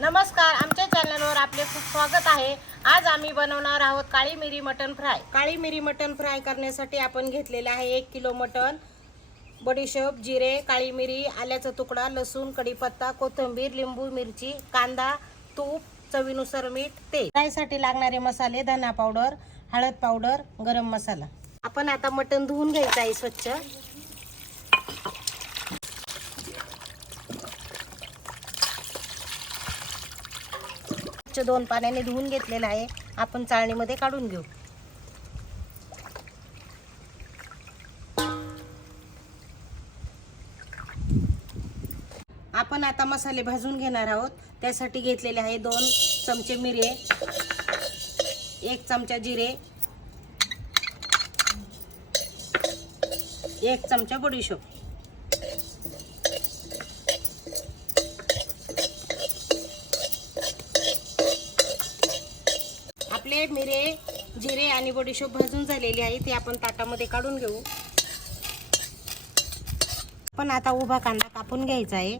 नमस्कार आमच्या चॅनलवर आपले खूप स्वागत आहे. आज आम्ही बनवणार आहोत काळी मिरी मटन फ्राय. काळी मिरी मटन फ्राय करण्यासाठी आपण घेतलेले आहे एक किलो मटन बडीशेप जिरे काळी मिरी आल्याचा तुकडा लसूण कढीपत्ता कोथिंबीर लिंबू मिरची कांदा तूप चवीनुसार मीठ तेल. फ्रायसाठी लागणारे मसाले धना पावडर हळद पावडर गरम मसाला. आपण आता मटण धुवून घ्यायचं आहे स्वच्छ. स्वच्छ दोन पाण्याने धुवून घेतलेलं आहे. आपण चाळणीमध्ये काढून घेऊ. आपण आता मसाले भाजून घेणार आहोत. त्यासाठी घेतलेले आहे दोन चमचे मिरे एक चमचा जिरे एक चमचा बडीशोप. मिरे जिरे आणि बडीशोप भाजून झालेली आहे ते आपण ताटामध्ये काढून घेऊ. पण आता उभा कांदा कापून घ्यायचा आहे.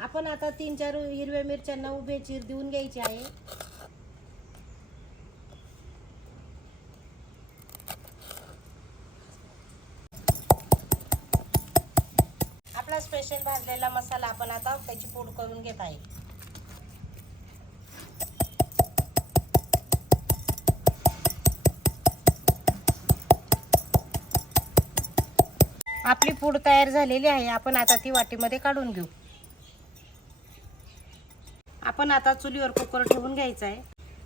आपण आता तीन चार हिरव्या मिरच्यांना उभे चीर देऊन घ्यायची आहे आपला स्पेशल भाजलेला मसाला आपण आता त्याची पूड करून घेत आहे. आपली पूड तयार झालेली आहे. आपण आता ती वाटीमध्ये काढून घेऊ. आपण आता चुलीवर कुकर ठेवून घ्यायचं आहे.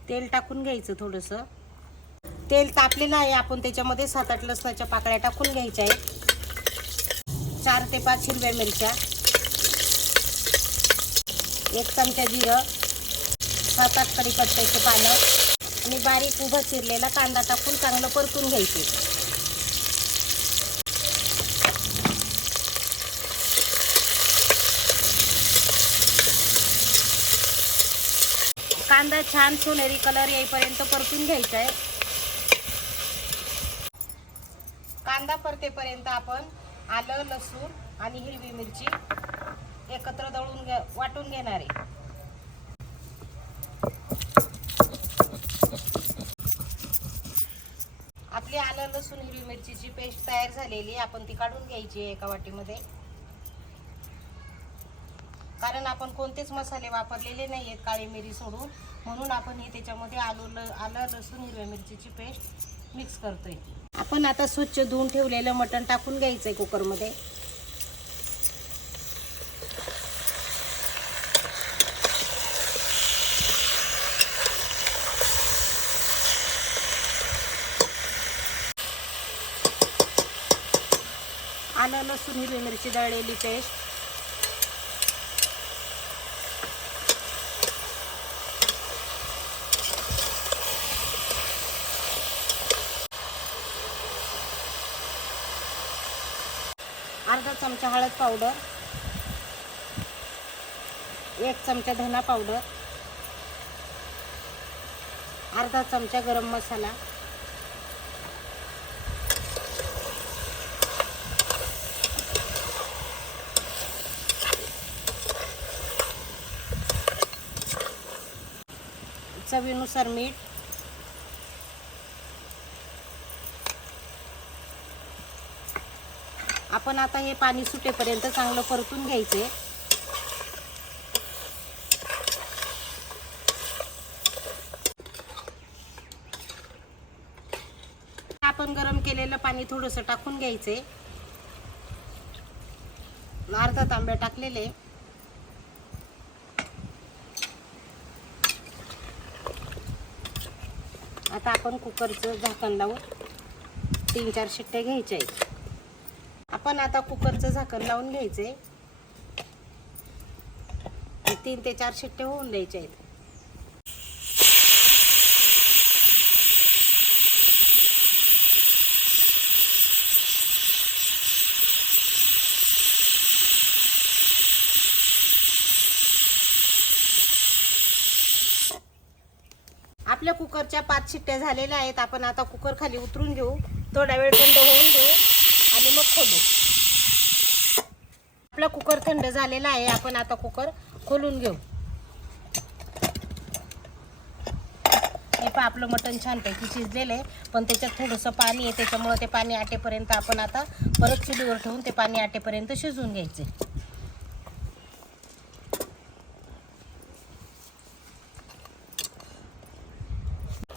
तेल टाकून घ्यायचं थोडंसं. तेल तापलेलं आहे. आपण त्याच्यामध्ये सात आठ लसणाच्या पाकळ्या टाकून घ्यायच्या आहेत. चार ते पाच हिरव्या मिरच्या. एक चमचा जिरं. सात आठ कडीपत्त्याचे पानं. आणि बारीक उभा चिरलेला कांदा टाकून चांगलं परतून घ्यायचे. कांदा छान सोनेरी कलर येईपर्यंत परतून घ्यायचा आहे कांदा परतेपर्यंत आपण आलं लसूण आणि हिरवी मिरची एकत्र दळून घ्या वाटून घेणार आहे. आपली आलं लसूण हिरवी मिरचीची पेस्ट तयार झालेली आहे. आपण ती काढून घ्यायची आहे एका वाटीमध्ये. कारण आपण कोणतेच मसाले वापरलेले नाही आहेत काळी मिरी सोडून. म्हणून आपण हे त्याच्यामध्ये आलू ल आलं लसूण हिरव्या मिरचीची पेस्ट मिक्स करतोय. आपण आता स्वच्छ धुवून ठेवलेलं मटण टाकून घ्यायचं आहे कुकरमध्ये. आलं लसूण हिरवी मिरची दळलेली पेस्ट अर्धा चमचा हळद पावडर एक चमचा धना पावडर अर्धा चमचा गरम मसाला चवीनुसार मीठ आपण आता हे पाणी सुटेपर्यंत चांगलं परतून घ्यायचे. आपण गरम केलेलं पाणी थोडस टाकून घ्यायचे. अर्धा तांब्या टाकलेले. आता आपण कुकरचं झाकण लावून तीन चार शिट्ट्या घ्यायच्या आहेत. आपण आता कुकरचं झाकण लावून घ्यायचे तीन ते चार शिट्टे होऊन द्यायचे आहेत. आपल्या कुकरच्या पाच शिट्ट्या झालेल्या आहेत. आपण आता कुकर खाली उतरून घेऊ. थोडा वेळ थंड होऊन देऊ आणि मग खोलू. आपला कुकर थंड झालेला आहे आपण आता कुकर खोलून घेऊ. हे पहा आपलं मटण छानपैकी शिजलेलं आहे पण त्याच्यात थोडंसं पाणी आहे त्याच्यामुळं ते पाणी आटेपर्यंत आपण आता परत चुलीवर ठेवून ते पाणी आटेपर्यंत शिजवून घ्यायचे.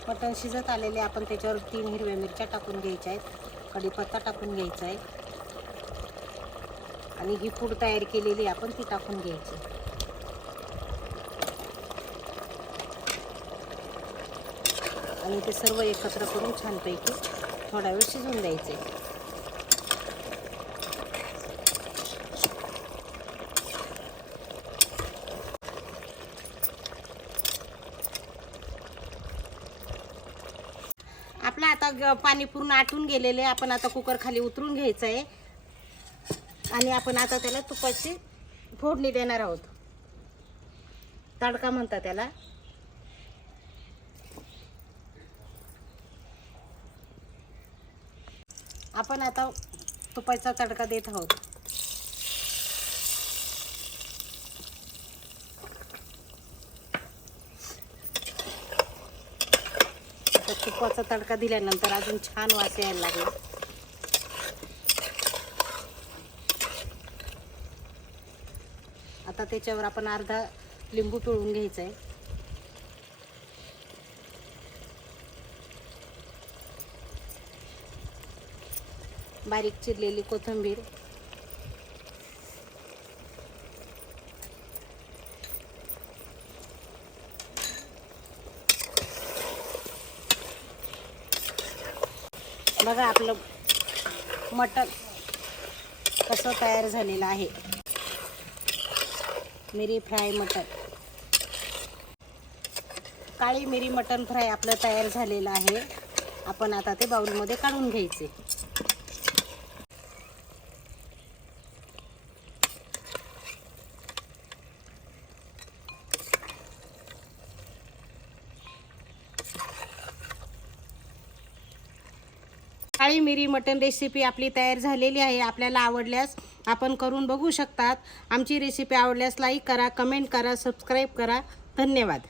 मटण शिजत आलेले आपण त्याच्यावर तीन हिरव्या मिरच्या टाकून घ्यायच्या आहेत. कढीपत्ता टाकून घ्यायचा आहे. आणि ही पूड तयार केलेली आपण ती टाकून घ्यायची. आणि ते सर्व एकत्र करून छानपैकी थोडा वेळ शिजवून द्यायचे आपलं आता ग- पाणी पूर्ण आटून गेलेले आहे. आपण आता कुकर खाली उतरून घ्यायचं आहे. आणि आपण आता त्याला तुपाची फोडणी देणार आहोत. तडका म्हणतात त्याला. आपण आता तुपाचा तडका देत आहोत. आता तुपाचा तडका दिल्यानंतर अजून छान वास यायला लागला. आता त्याच्यावर आपण अर्धा लिंबू पिळून घ्यायचा आहे बारीक चिरलेली कोथिंबीर. बघा आपलं मटण कसं तयार झालेलं आहे. मिरी फ्राय मटण. काळी मिरी मटण फ्राय आपलं तयार झालेलं आहे. आपण आता ते बाऊलमध्ये काढून घ्यायचे. काळी मिरी मटन रेसिपी आपली तयार झालेली आहे. आपल्याला आवडल्यास आपण करून बघू शकतात. आमची रेसिपी आवडल्यास लाईक करा कमेंट करा सबस्क्राईब करा. धन्यवाद.